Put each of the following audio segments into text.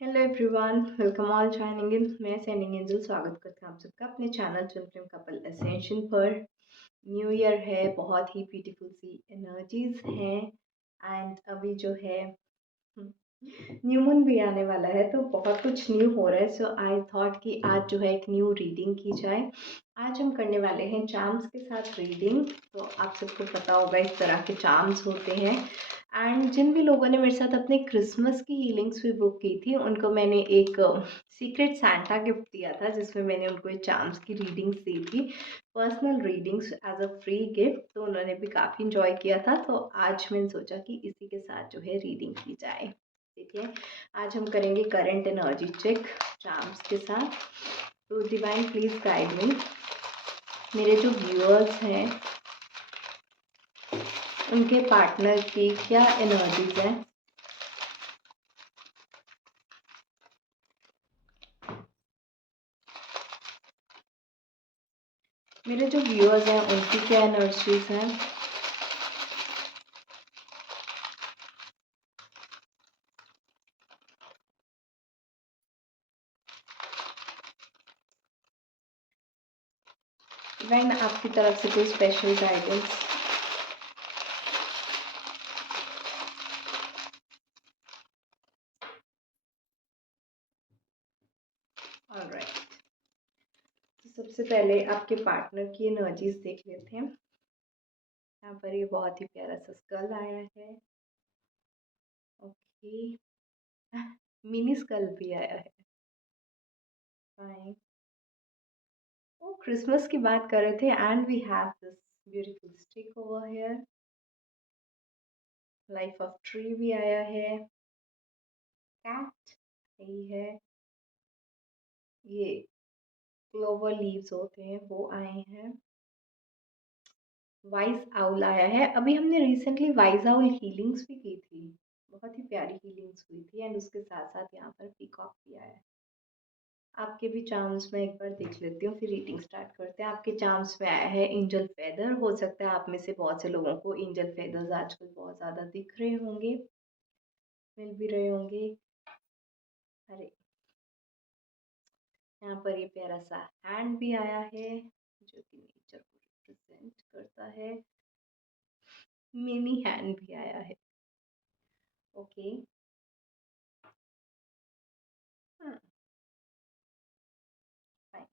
Hello everyone, welcome all joining in. मैं sending angel स्वागत करती हूँ आप सबका अपने channel twin flame couple ascension पर। न्यू ईयर है, बहुत ही ब्यूटीफुल सी एनर्जीज हैं एंड अभी जो है न्यू मून भी आने वाला है, तो बहुत कुछ न्यू हो रहा है। सो आई थॉट कि आज जो है एक न्यू रीडिंग की जाए। आज हम करने वाले हैं चार्म्स के साथ रीडिंग। तो आप सबको पता होगा इस तरह के चार्म्स होते हैं। एंड जिन भी लोगों ने मेरे साथ अपने क्रिसमस की हीलिंग्स भी बुक की थी, उनको मैंने एक सीक्रेट सैंटा गिफ्ट दिया था, जिसमें मैंने उनको ये चार्म्स की रीडिंग्स दी थी, personal readings as a free gift. तो उन्होंने भी काफ़ी इंजॉय किया था। तो आज मैंने सोचा कि इसी के साथ जो है रीडिंग की जाए। ठीक है, आज हम करेंगे करंट एनर्जी चेक चार्म्स के साथ। तो डिवाइन प्लीज गाइड मी। मेरे जो व्यूअर्स हैं उनके पार्टनर की क्या एनर्जीज हैं। मेरे जो व्यूअर्स हैं उनकी क्या एनर्जीज हैं। डिवाइन आपकी तरफ से कोई स्पेशल गाइडेंस। ऑलराइट, तो सबसे पहले आपके पार्टनर की एनर्जीज देख लेते हैं। यहाँ पर ये बहुत ही प्यारा सा स्कल आया है। ओके, मिनी स्कल भी आया है। फाइन। वो क्रिसमस की बात कर रहे थे and we have this beautiful stick over here. Life of tree भी आया है। कैट यही है। ये क्लोवर लीव्स होते हैं वो आए हैं। वाइज आउल आया है। अभी हमने रिसेंटली वाइज आउल हीलिंग्स भी की थी, बहुत ही प्यारी हीलिंग्स हुई थी। एंड उसके साथ साथ यहाँ पर पीकॉक भी आया है। आपके भी चार्म्स में एक बार देख लेती हूँ, फिर रीडिंग स्टार्ट करते हैं। आपके चार्म्स में आया है एंजल फेदर। हो सकता है आप में से बहुत से लोगों को एंजल फेदर्स आजकल बहुत ज़्यादा दिख रहे होंगे, मिल भी रहे होंगे। अरे, यहाँ पर ये प्यारा सा हैंड भी आया है, जो कि नेचर को रिप्रेजेंट करता है। मिनी हैंड भी आया है। ओके, हाँ, fine.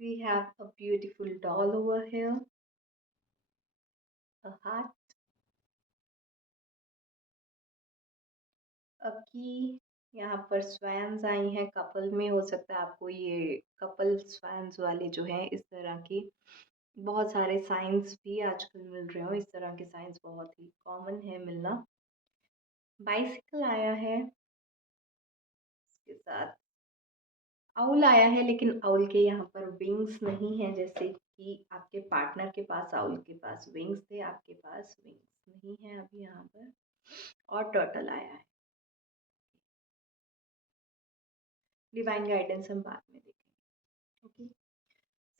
We have a beautiful doll over here, a heart, a key। यहाँ पर स्वैन्स आई हैं कपल में। हो सकता है आपको ये कपल स्वैन्स वाले जो हैं इस तरह की बहुत सारे साइंस भी आजकल मिल रहे हो। इस तरह के साइंस बहुत ही कॉमन है मिलना। बाइसिकल आया है, इसके साथ आउल आया है, लेकिन आउल के यहाँ पर विंग्स नहीं है, जैसे कि आपके पार्टनर के पास आउल के पास विंग्स थे, आपके पास विंग्स नहीं है अभी यहाँ पर। और टर्टल आया है। डिवाइन गाइडेंस हम बाद में देखेंगे। ओके,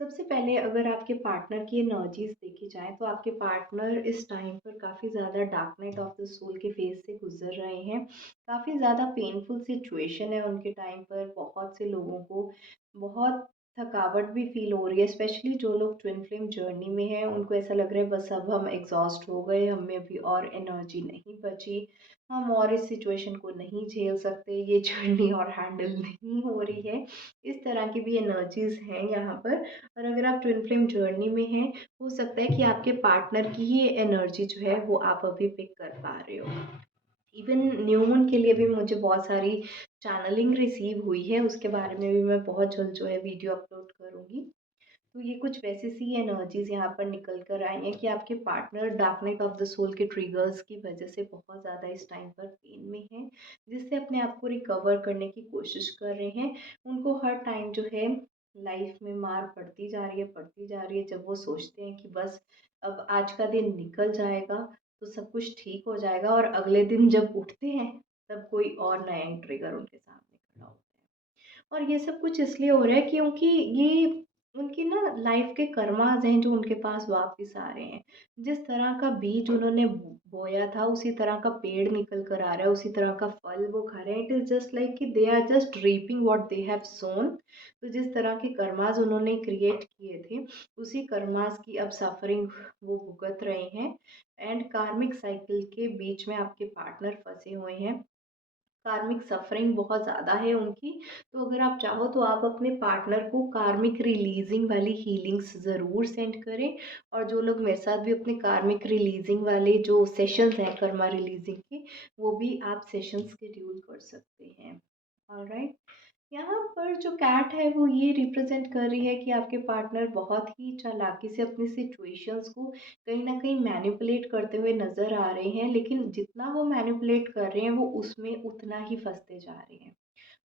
सबसे पहले अगर आपके पार्टनर की एनर्जीज देखी जाए, तो आपके पार्टनर इस टाइम पर काफ़ी ज़्यादा dark night of the soul के फेज से गुजर रहे हैं। काफ़ी ज़्यादा पेनफुल सिचुएशन है उनके टाइम पर। बहुत से लोगों को बहुत थकावट भी फील हो रही है, स्पेशली जो लोग ट्विन फ्लेम जर्नी में हैं। उनको ऐसा लग रहा है बस अब हम एग्जॉस्ट हो गए, हम में अभी और एनर्जी नहीं बची, हम और इस सिचुएशन को नहीं झेल सकते, ये जर्नी और हैंडल नहीं हो रही है। इस तरह की भी एनर्जीज हैं यहाँ पर। और अगर आप ट्विन फ्लेम जर्नी में हैं, हो सकता है कि आपके पार्टनर की ही एनर्जी जो है वो आप अभी पिक कर पा रहे हो। इवन न्यू मून के लिए भी मुझे बहुत सारी चैनलिंग रिसीव हुई है, उसके बारे में भी मैं बहुत जल्द जो है वीडियो अपलोड करूँगी। तो ये कुछ वैसी सी एनर्जीज यहाँ पर निकल कर आई हैं कि आपके partner dark night of the soul के ट्रिगर्स की वजह से बहुत ज़्यादा इस टाइम पर पेन में हैं, जिससे अपने आप को रिकवर करने की कोशिश कर रहे हैं। उनको हर टाइम जो है लाइफ में मार पड़ती जा रही है, पड़ती जा रही है। जब वो सोचते हैं कि बस अब आज का दिन निकल जाएगा तो सब कुछ ठीक हो जाएगा, और अगले दिन जब उठते हैं तब कोई और नया ट्रिगर उनके सामने खड़ा होता है। और ये सब कुछ इसलिए हो रहा है क्योंकि ये उनकी ना लाइफ के कर्माज़ हैं जो उनके पास वापस आ रहे हैं। जिस तरह का बीज उन्होंने बोया था उसी तरह का पेड़ निकल कर आ रहा है, उसी तरह का फल वो खा रहे हैं। इट इज़ जस्ट लाइक कि they are just reaping what they have sown. तो जिस तरह के कर्माज़ उन्होंने क्रिएट किए थे, उसी कर्माज़ की अब सफरिंग वो भुगत रहे हैं। एंड कार्मिक साइकिल के बीच में आपके पार्टनर फँसे हुए हैं। कार्मिक सफ़रिंग बहुत ज़्यादा है उनकी, तो अगर आप चाहो तो आप अपने पार्टनर को कार्मिक रिलीज़िंग वाली हीलिंग्स ज़रूर सेंड करें। और जो लोग मेरे साथ भी अपने कार्मिक रिलीज़िंग वाले जो सेशंस हैं कर्मा रिलीज़िंग के, वो भी आप सेशंस शेड्यूल कर सकते हैं। ऑलराइट। यहाँ पर जो कैट है वो ये रिप्रेजेंट कर रही है कि आपके पार्टनर बहुत ही चालाकी से अपनी सिचुएशंस को कहीं न कहीं मैनिपुलेट करते हुए नज़र आ रहे हैं, लेकिन जितना वो मैनिपुलेट कर रहे हैं वो उसमें उतना ही फँसते जा रहे हैं।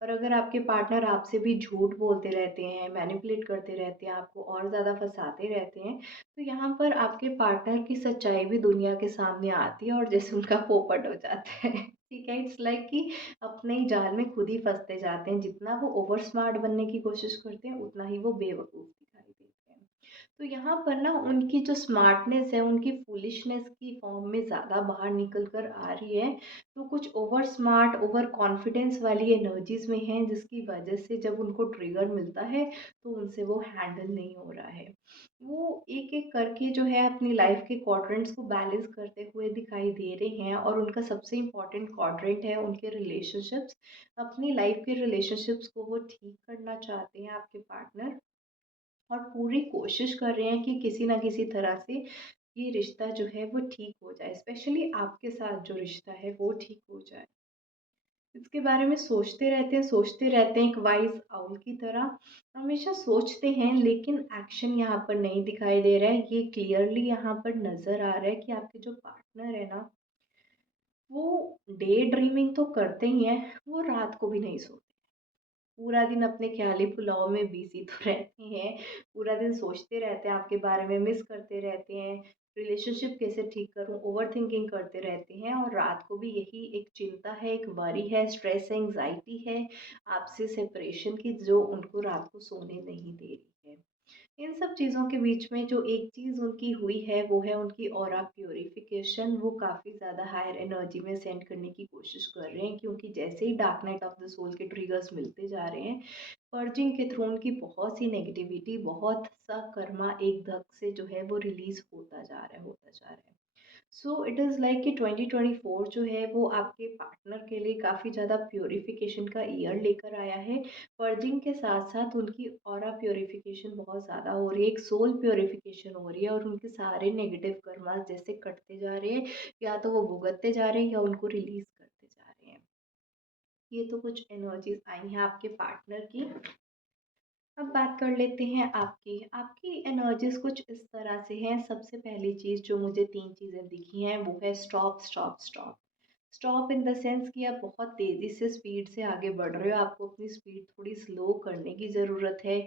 और अगर आपके पार्टनर आपसे भी झूठ बोलते रहते हैं, मैनिपुलेट करते रहते हैं, आपको और ज़्यादा फँसाते रहते हैं, तो यहाँ पर आपके पार्टनर की सच्चाई भी दुनिया के सामने आती है और जैसे उनका पोपट हो जाता है। ठीक है? इट्स लाइक कि अपने ही जाल में खुद ही फँसते जाते हैं। जितना वो ओवर स्मार्ट बनने की कोशिश करते हैं, उतना ही वो बेवकूफ़ दिखाई देते हैं। तो यहाँ पर ना उनकी जो स्मार्टनेस है, उनकी फूलिशनेस की फॉर्म में ज़्यादा बाहर निकल कर आ रही है। तो कुछ ओवर स्मार्ट, ओवर कॉन्फिडेंस वाली एनर्जीज़ में हैं, जिसकी वजह से जब उनको ट्रिगर मिलता है, तो उनसे वो हैंडल नहीं हो रहा है। वो एक-एक करके जो है अपनी लाइफ़ के क्वाड्रेंट्स को बैलेंस करते हुए दिखाई दे रहे हैं और उनका सबसे इम्पोर्टेंट क्वाड्रेंट है उनके रिलेशनशिप्स। अपनी लाइफ़ के रिलेशनशिप्स को वो ठीक करना चाहते हैं आपके पार्टनर। और पूरी कोशिश कर रहे हैं कि किसी न किसी तरह से ये रिश्ता जो है वो ठीक हो जाए, स्पेशली आपके साथ जो रिश्ता है वो ठीक हो जाए। इसके बारे में सोचते रहते हैं एक वाइज़ आउल की तरह। हमेशा सोचते हैं लेकिन एक्शन यहाँ पर नहीं दिखाई दे रहा है। ये क्लियरली यहाँ पर नज़र आ रहा है कि आपके जो पार्टनर है ना, वो डे ड्रीमिंग तो करते ही हैं, वो रात को भी नहीं सोते। पूरा दिन अपने ख़्याली पुलाव में बिज़ी तो रहते हैं, पूरा दिन सोचते रहते हैं आपके बारे में, मिस करते रहते हैं, रिलेशनशिप कैसे ठीक करूँ, ओवरथिंकिंग करते रहते हैं और रात को भी यही एक चिंता है, एक वरी है, स्ट्रेस है, एंग्ज़ायटी है, आपसे सेपरेशन की जो उनको रात को सोने नहीं दे रही है। इन सब चीज़ों के बीच में जो एक चीज़ उनकी हुई है वो है उनकी ऑरा प्यूरिफिकेशन। वो काफ़ी ज़्यादा हायर एनर्जी में सेंड करने की कोशिश कर रहे हैं, क्योंकि जैसे ही dark night of the soul के ट्रिगर्स मिलते जा रहे हैं, पर्जिंग के थ्रू उनकी बहुत सी नेगेटिविटी, बहुत सा कर्मा एक धक से जो है वो रिलीज होता जा रहा है। सो इट इज़ लाइक कि 2024 जो है वो आपके पार्टनर के लिए काफ़ी ज़्यादा प्योरीफिकेशन का ईयर लेकर आया है। पर्जिंग के साथ-साथ उनकी ऑरा प्योरीफिकेशन बहुत ज़्यादा हो रही है, एक सोल प्योरीफिकेशन हो रही है और उनके सारे नेगेटिव कर्मास जैसे कटते जा रहे हैं, या तो वो भुगतते जा रहे हैं या उनको रिलीज़ करते जा रहे हैं। ये तो कुछ एनर्जीज़ आई हैं आपके पार्टनर की। अब बात कर लेते हैं आपकी। आपकी एनर्जीज़ कुछ इस तरह से हैं। सबसे पहली चीज़ जो मुझे 3 चीज़ें दिखी हैं वो है stop, stop, stop. Stop in the sense कि आप बहुत तेज़ी से स्पीड से आगे बढ़ रहे हो, आपको अपनी स्पीड थोड़ी स्लो करने की ज़रूरत है।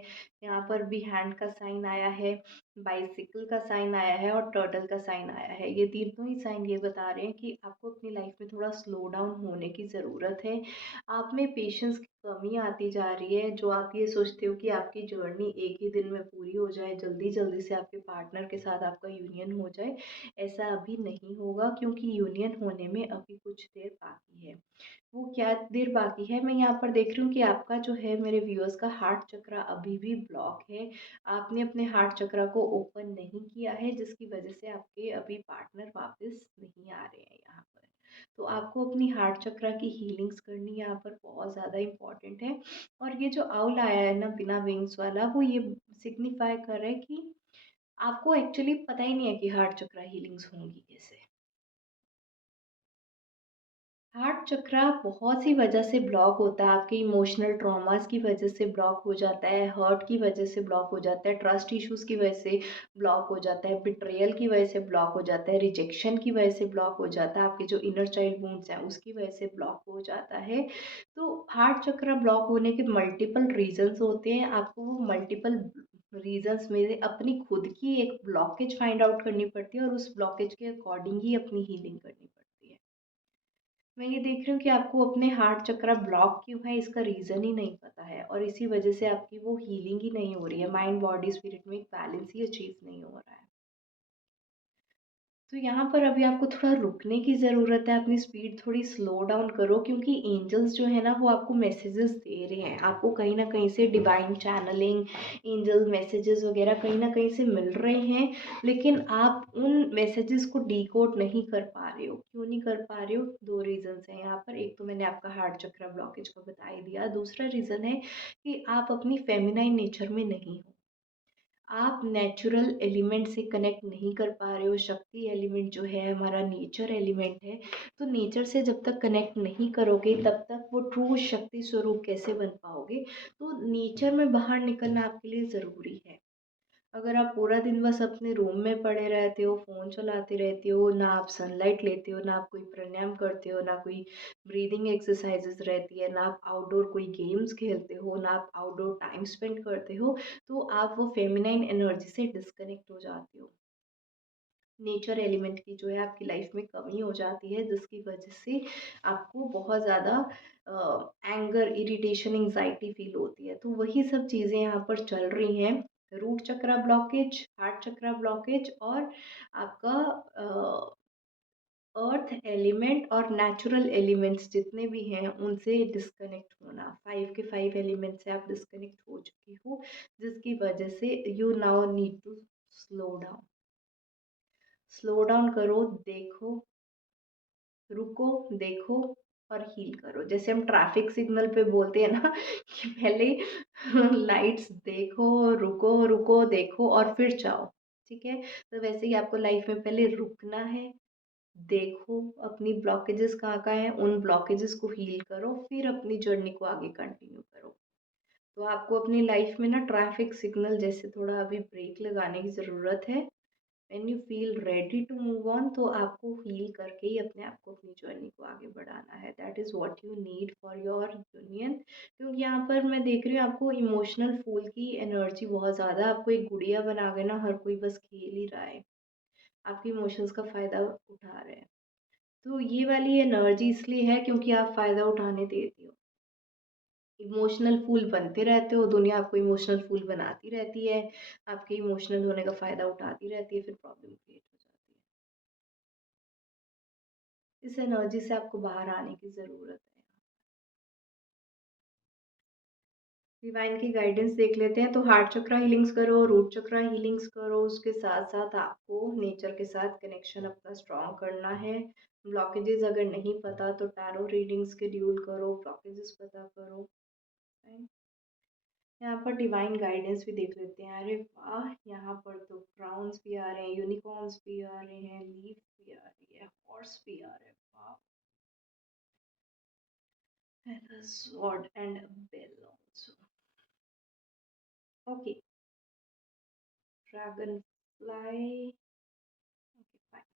यहाँ पर भी हैंड का साइन आया है, बाइसिकल का साइन आया है और टर्टल का साइन आया है। ये तीनों ही साइन ये बता रहे हैं कि आपको अपनी लाइफ में थोड़ा स्लो डाउन होने की ज़रूरत है। आप में पेशेंस की कमी आती जा रही है, जो आप ये सोचते हो कि आपकी जर्नी एक ही दिन में पूरी हो जाए, जल्दी-जल्दी से आपके पार्टनर के साथ आपका यूनियन हो जाए, ऐसा अभी नहीं होगा, क्योंकि यूनियन होने में अभी कुछ देर बाकी है। वो क्या देर बाकी है, मैं यहाँ पर देख रही हूँ कि आपका जो है मेरे व्यूअर्स का हार्ट चक्रा अभी भी ब्लॉक है। आपने अपने हार्ट चक्रा को ओपन नहीं किया है, जिसकी वजह से आपके अभी पार्टनर वापस नहीं आ रहे हैं यहाँ पर। तो आपको अपनी हार्ट चक्रा की हीलिंग्स करनी यहाँ पर बहुत ज़्यादा इम्पोर्टेंट है। और ये जो आउल आया है ना बिना विंग्स वाला, वो ये सिग्निफाई कर रहा है कि आपको एक्चुअली पता ही नहीं है कि हार्ट चक्रा हीलिंग्स होंगी कैसे। हार्ट चक्रा बहुत सी वजह से ब्लॉक होता है, आपके इमोशनल ट्रॉमास की वजह से ब्लॉक हो जाता है, हर्ट की वजह से ब्लॉक हो जाता है, ट्रस्ट इश्यूज की वजह से ब्लॉक हो जाता है, बिट्रेयल की वजह से ब्लॉक हो जाता है, रिजेक्शन की वजह से ब्लॉक हो जाता है, आपके जो इनर चाइल्ड वुंड्स हैं उसकी वजह से ब्लॉक हो जाता है। तो हार्ट चक्रा ब्लॉक होने के मल्टीपल रीजंस होते हैं। आपको वो मल्टीपल रीजंस में से अपनी खुद की एक ब्लॉकेज फाइंड आउट करनी पड़ती है और उस ब्लॉकेज के अकॉर्डिंग ही अपनी हीलिंग करनी पड़ती है। मैं ये देख रही हूँ कि आपको अपने हार्ट चक्रा ब्लॉक क्यों है इसका रीज़न ही नहीं पता है, और इसी वजह से आपकी वो हीलिंग ही नहीं हो रही है, माइंड बॉडी स्पिरिट में एक बैलेंस ही अचीव नहीं हो रहा है। तो यहाँ पर अभी आपको थोड़ा रुकने की ज़रूरत है, अपनी स्पीड थोड़ी स्लो डाउन करो, क्योंकि एंजल्स जो है ना वो आपको मैसेजेस दे रहे हैं, आपको कहीं न कहीं से डिवाइन चैनलिंग, एंजल मैसेजेस वगैरह कहीं न कहीं से मिल रहे हैं, लेकिन आप उन मैसेजेस को डिकोड नहीं कर पा रहे हो। क्यों नहीं कर पा रहे हो? 2 रीज़न्स हैं यहाँ पर। एक तो मैंने आपका हार्ट चक्र ब्लॉकेज का बता ही दिया, दूसरा रीज़न है कि आप अपनी फेमिनाइन नेचर में नहीं हो। आप नेचुरल एलिमेंट से कनेक्ट नहीं कर पा रहे हो। शक्ति एलिमेंट जो है हमारा नेचर एलिमेंट है, तो नेचर से जब तक कनेक्ट नहीं करोगे तब तक वो ट्रू शक्ति स्वरूप कैसे बन पाओगे? तो नेचर में बाहर निकलना आपके लिए ज़रूरी है। अगर आप पूरा दिन बस अपने रूम में पड़े रहते हो, फ़ोन चलाते रहते हो, ना आप सनलाइट लेते हो, ना आप कोई प्राणायाम करते हो, ना कोई ब्रीदिंग एक्सरसाइज़ेज़ रहती है, ना आप आउटडोर कोई गेम्स खेलते हो, ना आप आउटडोर टाइम स्पेंड करते हो, तो आप वो फेमिनाइन एनर्जी से डिस्कनेक्ट हो जाते हो। नेचर एलिमेंट की जो है आपकी लाइफ में कमी हो जाती है, जिसकी वजह से आपको बहुत ज़्यादा एंगर, इरिटेशन, एंग्जाइटी फील होती है। तो वही सब चीज़ें यहाँ पर चल रही हैं। रूट चक्रा ब्लॉकेज, हार्ट चक्रा ब्लॉकेज और आपका अर्थ एलिमेंट और नेचुरल एलिमेंट्स जितने भी हैं उनसे डिस्कनेक्ट होना। 5 के 5 एलिमेंट से आप डिस्कनेक्ट हो चुकी हो, जिसकी वजह से you now need to slow down. Slow down करो, देखो, रुको, देखो और हील करो। जैसे हम ट्रैफिक सिग्नल पे बोलते हैं ना कि पहले लाइट्स देखो, रुको, रुको, देखो और फिर जाओ, ठीक है? तो वैसे ही आपको लाइफ में पहले रुकना है, देखो अपनी ब्लॉकेजेस कहाँ-कहाँ हैं, उन ब्लॉकेजेस को हील करो, फिर अपनी जर्नी को आगे कंटिन्यू करो। तो आपको अपनी लाइफ में ना ट्रैफिक सिग्नल जैसे थोड़ा अभी ब्रेक लगाने की ज़रूरत है। When you feel ready to move on, तो आपको हील करके ही अपने आप को अपनी जर्नी को आगे बढ़ाना है। That is what you need for your union. क्योंकि यहाँ पर मैं देख रही हूँ आपको इमोशनल फूल की एनर्जी बहुत ज़्यादा, आपको एक गुड़िया बना के ना हर कोई बस खेल ही रहा है, आपके इमोशंस का फ़ायदा उठा रहे हैं। तो ये वाली एनर्जी इसलिए है क्योंकि आप फ़ायदा उठाने देती हो। इमोशनल फूल बनते रहते हो, दुनिया आपको इमोशनल फूल बनाती रहती है, आपके इमोशनल होने का फ़ायदा उठाती रहती है, फिर प्रॉब्लम क्रिएट हो जाती है। इस एनर्जी से आपको बाहर आने की ज़रूरत है। डिवाइन की गाइडेंस देख लेते हैं, तो हार्ट चक्रा हीलिंग्स करो, रूट चक्रा हीलिंग्स करो, उसके साथ-साथ आपको नेचर के साथ कनेक्शन अपना स्ट्रॉन्ग करना है। ब्लॉकेजेस अगर नहीं पता तो टैरो रीडिंग शेड्यूल करो, ब्लॉकेजेस पता करो। राइट? यहाँ पर डिवाइन गाइडेंस भी देख लेते हैं। अरे वाह! यहाँ पर तो क्राउन्स भी आ रहे हैं, यूनिकॉर्न्स भी आ रहे हैं, लीफ भी आ रही है, हॉर्स भी आ रहे हैं। वाह! And a sword and a bell also. Okay, dragonfly. Okay, fine.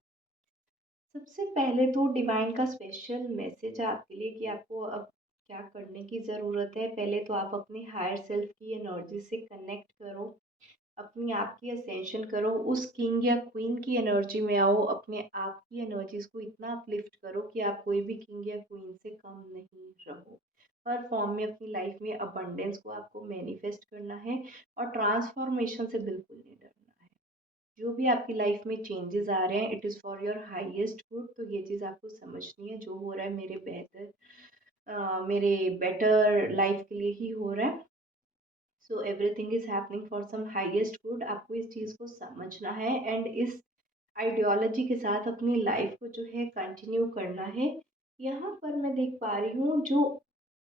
सबसे पहले तो डिवाइन का स्पेशल मैसेज है आपके लिए कि आपको अब क्या करने की ज़रूरत है। पहले तो आप अपने हायर सेल्फ की एनर्जी से कनेक्ट करो, अपनी आप की असेंशन करो, उस किंग या क्वीन की एनर्जी में आओ, अपने आप की एनर्जीज़ को इतना अपलिफ्ट करो कि आप कोई भी किंग या क्वीन से कम नहीं रहो। हर फॉर्म में अपनी लाइफ में अबंडेंस को आपको मैनिफेस्ट करना है और ट्रांसफॉर्मेशन से बिल्कुल नहीं डरना है। जो भी आपकी लाइफ में चेंजेस आ रहे हैं it is for your highest good, तो ये चीज़ आपको समझनी है। जो हो रहा है मेरे बेटर लाइफ के लिए ही हो रहा है। So everything is happening for some highest good, आपको इस चीज़ को समझना है एंड इस आइडियोलॉजी के साथ अपनी लाइफ को जो है कंटिन्यू करना है। यहाँ पर मैं देख पा रही हूँ जो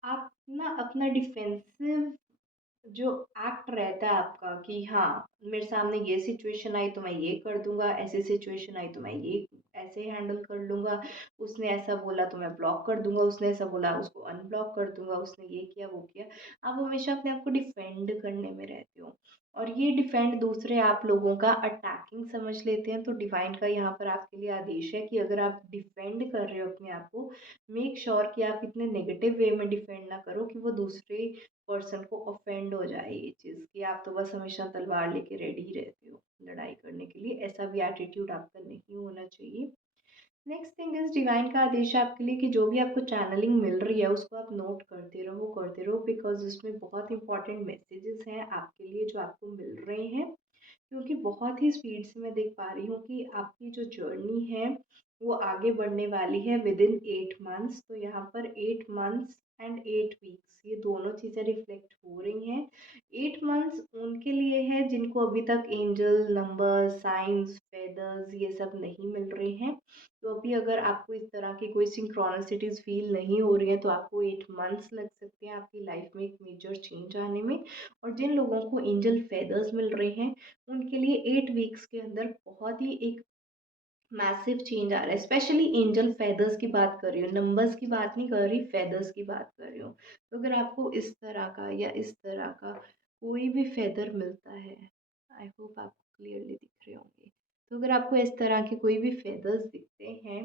आप ना अपना डिफेंसिव जो एक्ट रहता है आपका कि हाँ, मेरे सामने ये सिचुएशन आई तो मैं ये कर दूँगा, ऐसी सिचुएशन आई तो मैं ये ऐसे हैंडल कर लूँगा, उसने ऐसा बोला तो मैं ब्लॉक कर दूँगा, उसने ऐसा बोला उसको अनब्लॉक कर दूँगा, उसने ये किया, वो किया। आप हमेशा अपने आप को डिफेंड करने में रहते हो और ये डिफेंड दूसरे आप लोगों का अटैकिंग समझ लेते हैं। तो डिवाइन का यहाँ पर आपके लिए आदेश है कि अगर आप डिफेंड कर रहे हो अपने आप को, मेक श्योर कि आप इतने नेगेटिव वे में डिफेंड ना करो कि वो दूसरे पर्सन को ऑफेंड हो जाए ये चीज़ कि आप तो बस हमेशा तलवार लेके रेडी ही रहते हो लड़ाई करने के लिए। ऐसा भी एटीट्यूड आपका नहीं होना चाहिए। नेक्स्ट थिंग इज़ डिवाइन का आदेश है आपके लिए कि जो भी आपको चैनलिंग मिल रही है उसको आप नोट करते रहो बिकॉज़ उसमें बहुत इंपॉर्टेंट मैसेजेस हैं आपके लिए जो आपको मिल रहे हैं। क्योंकि बहुत ही स्पीड से मैं देख पा रही हूँ कि आपकी जो जर्नी है वो आगे बढ़ने वाली है विदिन 8 मंथ्स। तो यहाँ पर 8 मंथ्स एंड 8 वीक्स ये दोनों चीज़ें रिफ्लेक्ट हो रही हैं। 8 मंथ्स उनके लिए है जिनको अभी तक एंजल नंबर्स साइंस फेदर्स ये सब नहीं मिल रहे हैं। तो अभी अगर आपको इस तरह की कोई सिंक्रोनिसिटीज़ फील नहीं हो रही है तो आपको 8 मंथ्स लग सकते हैं आपकी लाइफ में एक मेजर चेंज आने में। और जिन लोगों को एंजल फेदर्स मिल रहे हैं उनके लिए 8 वीक्स के अंदर बहुत ही एक मैसिव चेंज आ रहा है। स्पेशली एंजल फेदर्स की बात कर रही हूँ, नंबर्स की बात नहीं कर रही, फेदर्स की बात कर रही हूँ। तो अगर आपको इस तरह का या इस तरह का कोई भी फेदर मिलता है, आई होप आपको क्लियरली दिख रहे होंगे। तो अगर आपको इस तरह के कोई भी फेदर्स दिखते हैं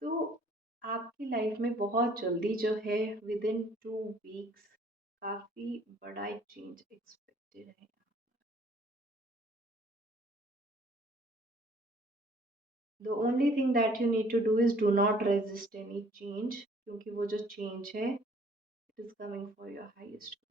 तो आपकी लाइफ में बहुत जल्दी जो है विद इन 2 वीक्स काफ़ी बड़ा एक चेंज एक्सपेक्टेड है। The only thing that you need to do is do not resist any change क्योंकि वो जो change है it is coming for your highest good.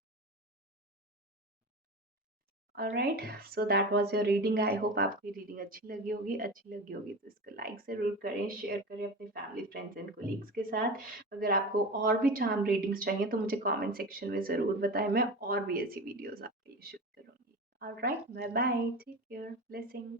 Alright, so that was your reading. I hope आपको reading अच्छी लगी होगी तो इसको लाइक ज़रूर करें, शेयर करें अपने फैमिली फ्रेंड्स एंड कोलीग्स के साथ। अगर आपको और भी चार्म रीडिंग्स चाहिए तो मुझे कमेंट सेक्शन में ज़रूर बताएं, मैं और भी ऐसी वीडियोस आपके लिए शूट करूँगी। Alright, bye bye, take care, blessings.